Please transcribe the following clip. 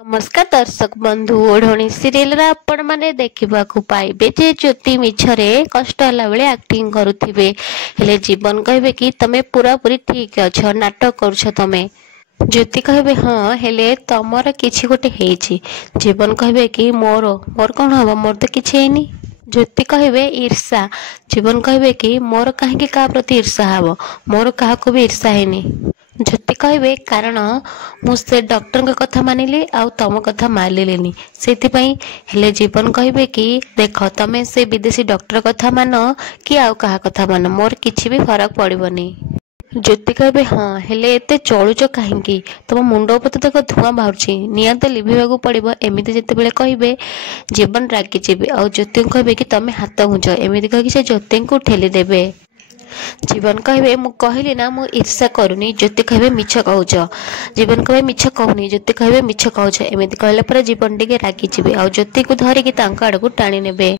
नमस्कार दर्शक बंधु ओढ़णी सीरियल आपण माने देखा पाइबे जे ज्योति मिछरे कष्ट होला बेले एक्टिंग करुथिबे हेले जीवन कहबे कि तमे पूरा पूरी ठीक अछ नाटक करूछ तमे ज्योति कहबे हाँ हेले तमर किछि गोटे हेछि जीवन कहबे कि मोर मोर कोन हबो मोर तो किछि हेनी ज्योति कहबे ईर्षा जीवन कहबे कि मोर काहेकि का प्रति ईर्षा हबो मोर काहा को भी ईर्षा हेनी ज्योति कहबे कारण मु से डॉक्टर के कथा मानिली आउ तम कथा मानिलेनी सेथिपई हेले जीवन कहबे कि देख तमे से विदेशी डॉक्टर कथा मान कि आउ कहा कथा मान मोर किछि भी फरक पड़िबनी ज्योति कहबे हाँ हेले एते चलुच काहेकि तुम मुंड उपर तो देखो धुआं बाहरुछि निया तो लिभेबाकू पड़िबो एमिति जेतेबेले कहबे जीवन रागी जेबे आ ज्योति कहबे कि तमे हाथ घुंच एमिति कहि से ज्योति को ठेली देबे जीवन कहबे मु कहली ना मु ईर्षा करूनी ज्योति कहबे मिछ कहूच जीवन कहबे मिछ कहूनी ज्योति कहबे मिछ कहूच एमिति कहले पर जीवन टिके रागी जिबे आ ज्योति को धरिकी तांका आड़ को टाणी नेबे।